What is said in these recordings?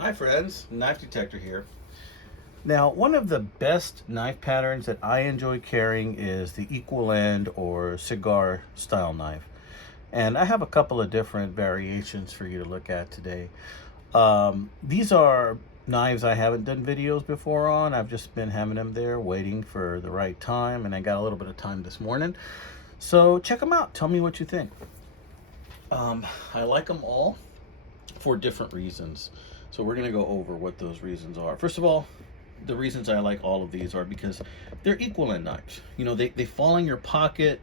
Hi friends, Knife Detector here. Now, one of the best knife patterns that I enjoy carrying is the equal end or cigar style knife. And I have a couple of different variations for you to look at today. These are knives I haven't done videos before on. I've just been having them there waiting for the right time, and I got a little bit of time this morning. So check them out. Tell me what you think. I like them all for different reasons. So we're going to go over what those reasons are. First of all, the reasons I like all of these are because they're equal end knives. You know, they fall in your pocket.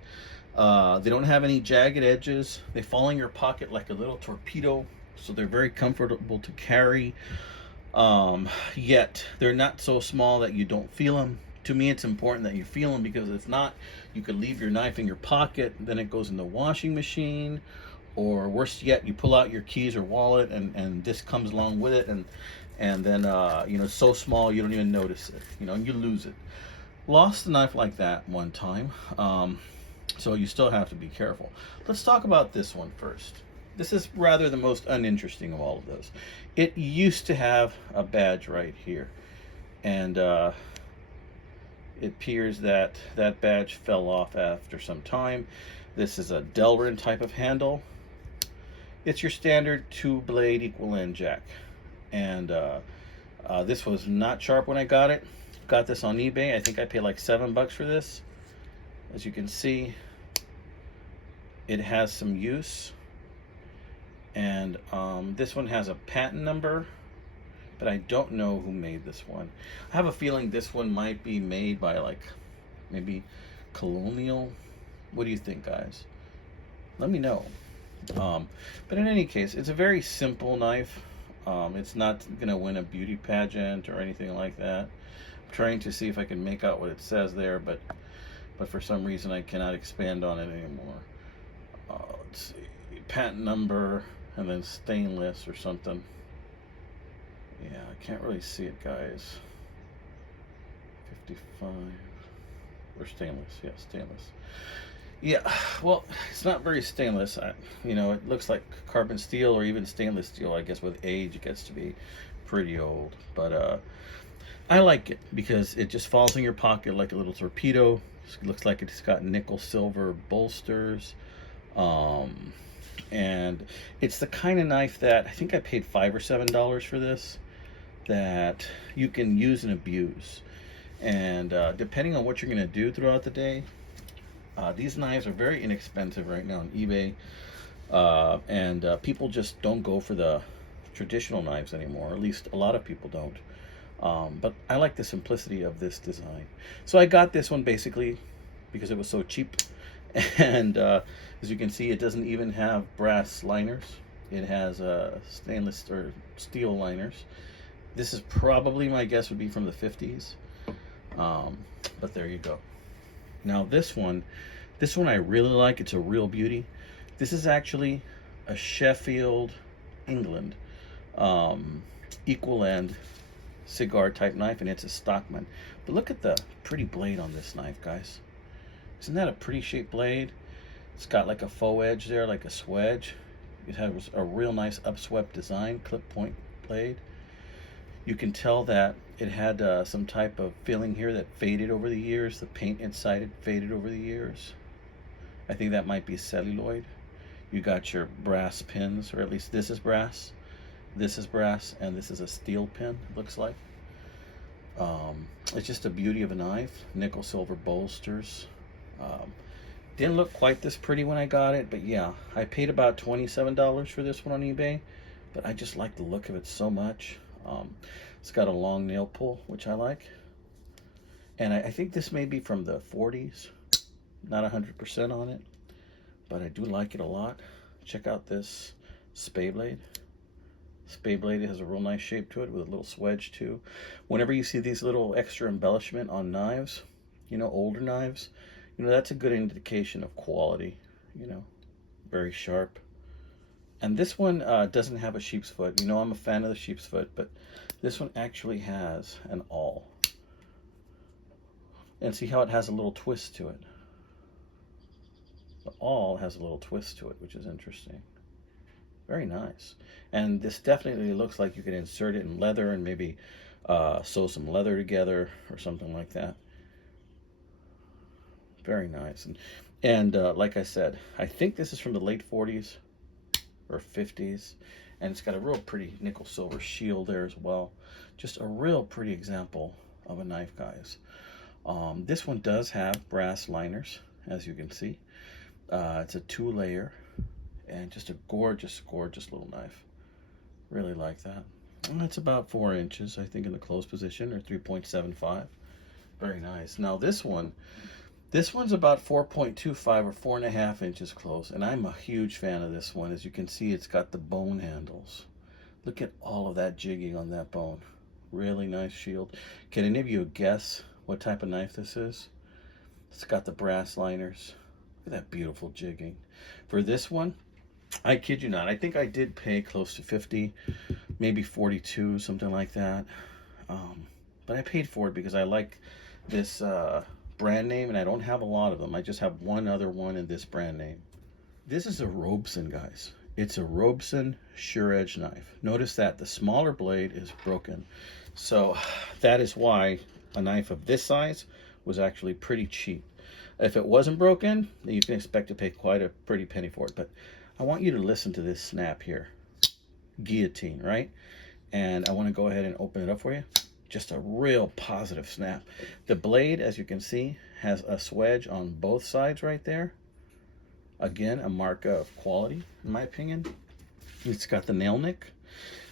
They don't have any jagged edges. They fall in your pocket like a little torpedo. So they're very comfortable to carry. Yet they're not so small that you don't feel them. To me, it's important that you feel them, because if not, you could leave your knife in your pocket, then it goes in the washing machine, or worse yet, you pull out your keys or wallet and this comes along with it, and then it's so small you don't even notice it, and you lose it. Lost a knife like that one time, so you still have to be careful. Let's talk about this one first. This is rather the most uninteresting of all of those. It used to have a badge right here, and it appears that that badge fell off after some time. This is a Delrin type of handle. It's your standard 2-blade equal end jack, and this was not sharp when I got it. Got this on eBay. I think I paid like $7 for this. As you can see, it has some use, and this one has a patent number, but I don't know who made this one. I have a feeling this one might be made by like maybe Colonial. What do you think, guys? Let me know. But in any case, it's a very simple knife. It's not gonna win a beauty pageant or anything like that. I'm trying to see if I can make out what it says there, but for some reason I cannot expand on it anymore. Let's see, patent number, and then stainless or something. Yeah, I can't really see it, guys. 55 or stainless. Yeah, stainless. Yeah, well, it's not very stainless. It looks like carbon steel or even stainless steel. I guess with age it gets to be pretty old. But I like it because it just falls in your pocket like a little torpedo. It looks like it's got nickel silver bolsters. And it's the kind of knife that I think I paid $5 or $7 for this, that you can use and abuse. And depending on what you're going to do throughout the day, these knives are very inexpensive right now on eBay, and people just don't go for the traditional knives anymore. At least a lot of people don't. But I like the simplicity of this design. So I got this one basically because it was so cheap. And as you can see, it doesn't even have brass liners. It has stainless or steel liners. This is probably, my guess would be from the 50s. But there you go. Now this one I really like. It's a real beauty. This is actually a Sheffield, England, equal end cigar type knife, and it's a Stockman. But look at the pretty blade on this knife, guys. Isn't that a pretty shaped blade? It's got like a faux edge there, like a swedge. It has a real nice upswept design, clip point blade. You can tell that it had some type of filling here that faded over the years. The paint inside it faded over the years. I think that might be celluloid. You got your brass pins, or at least this is brass. This is brass, and this is a steel pin, it looks like. It's just a beauty of a knife. Nickel silver bolsters. Didn't look quite this pretty when I got it, but yeah, I paid about $27 for this one on eBay, but I just like the look of it so much. It's got a long nail pull, which I like. And I think this may be from the 40s. Not 100% on it, but I do like it a lot. Check out this spay blade. Spay blade has a real nice shape to it with a little swedge too. Whenever you see these little extra embellishment on knives, older knives, that's a good indication of quality, very sharp. And this one doesn't have a sheep's foot. I'm a fan of the sheep's foot, but this one actually has an awl. And see how it has a little twist to it. The awl has a little twist to it, which is interesting. Very nice. And this definitely looks like you could insert it in leather and maybe sew some leather together or something like that. Very nice. And like I said, I think this is from the late 40s or 50s. And it's got a real pretty nickel silver shield there as well. Just a real pretty example of a knife, guys. This one does have brass liners, as you can see. It's a 2-layer and just a gorgeous, gorgeous little knife. Really like that. And it's about 4 inches, I think, in the closed position, or 3.75. Very nice. Now this one's about 4.25 or 4.5 inches close, and I'm a huge fan of this one. As you can see, it's got the bone handles. Look at all of that jigging on that bone. Really nice shield. Can any of you guess what type of knife this is? It's got the brass liners. Look at that beautiful jigging. For this one, I kid you not, I think I did pay close to 50, maybe 42, something like that. But I paid for it because I like this brand name, and I don't have a lot of them. I just have one other one in this brand name. This is a Robeson, guys. It's a Robeson sure edge knife. Notice that the smaller blade is broken. So that is why a knife of this size was actually pretty cheap. If it wasn't broken, then you can expect to pay quite a pretty penny for it. But I want you to listen to this snap here. Guillotine, right? And I want to go ahead and open it up for you. Just a real positive snap. The blade, as you can see, has a swedge on both sides right there. Again, a mark of quality, in my opinion. It's got the nail nick.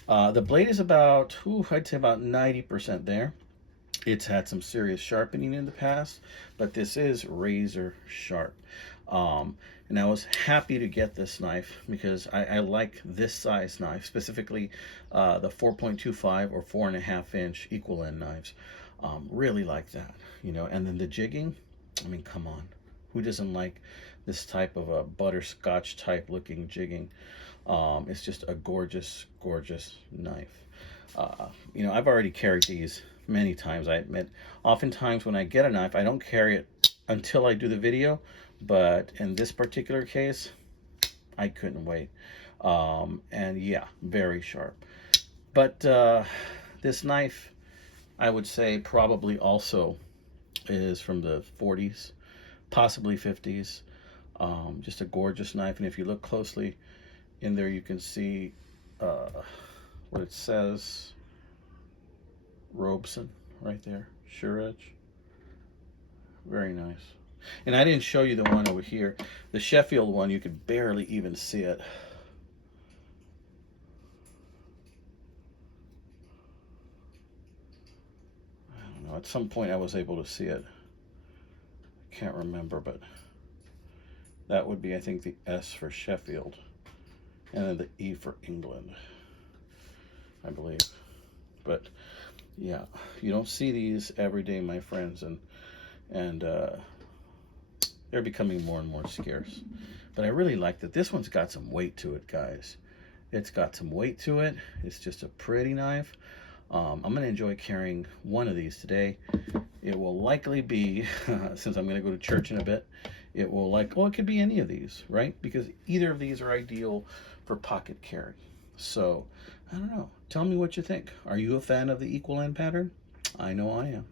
The blade is about, I'd say about 90% there. It's had some serious sharpening in the past, but this is razor sharp. And I was happy to get this knife because I like this size knife, specifically the 4.25 or 4.5 inch equal end knives. Really like that, you know. And then the jigging, I mean, come on, who doesn't like this type of a butterscotch type looking jigging? It's just a gorgeous, gorgeous knife. You know, I've already carried these many times, I admit. Oftentimes when I get a knife, I don't carry it until I do the video, but in this particular case, I couldn't wait. And yeah, very sharp. But this knife, I would say, probably also is from the 40s, possibly 50s. Just a gorgeous knife, and if you look closely in there, you can see what it says. Robeson right there, sure edge. Very nice. And I didn't show you the one over here. The Sheffield one, you could barely even see it. I don't know, at some point I was able to see it. I can't remember, but that would be, I think, the S for Sheffield, and then the E for England, I believe. But yeah, you don't see these every day, my friends, and they're becoming more and more scarce. But I really like that this one's got some weight to it, guys. It's got some weight to it. It's just a pretty knife. I'm going to enjoy carrying one of these today. It will likely be, since I'm going to go to church in a bit, it will well, it could be any of these, right? Because either of these are ideal for pocket carry. So, I don't know. Tell me what you think. Are you a fan of the equal end pattern? I know I am.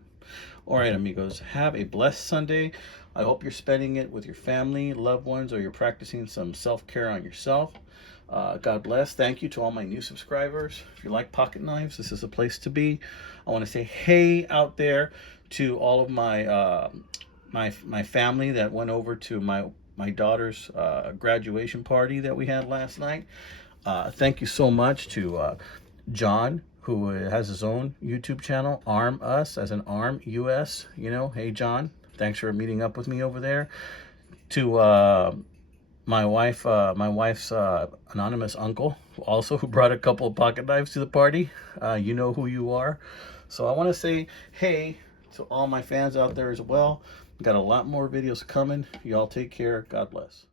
All right, amigos, have a blessed Sunday. I hope you're spending it with your family, loved ones, or you're practicing some self-care on yourself. God bless. Thank you to all my new subscribers. If you like pocket knives, this is a place to be. I want to say hey out there to all of my my family that went over to my daughter's graduation party that we had last night. Thank you so much to John, who has his own YouTube channel, Arm Us, as in Arm US. You know, hey John, thanks for meeting up with me over there. To my wife's anonymous uncle, also, who brought a couple of pocket knives to the party. You know who you are. So I want to say hey to all my fans out there as well. Got a lot more videos coming. Y'all take care. God bless.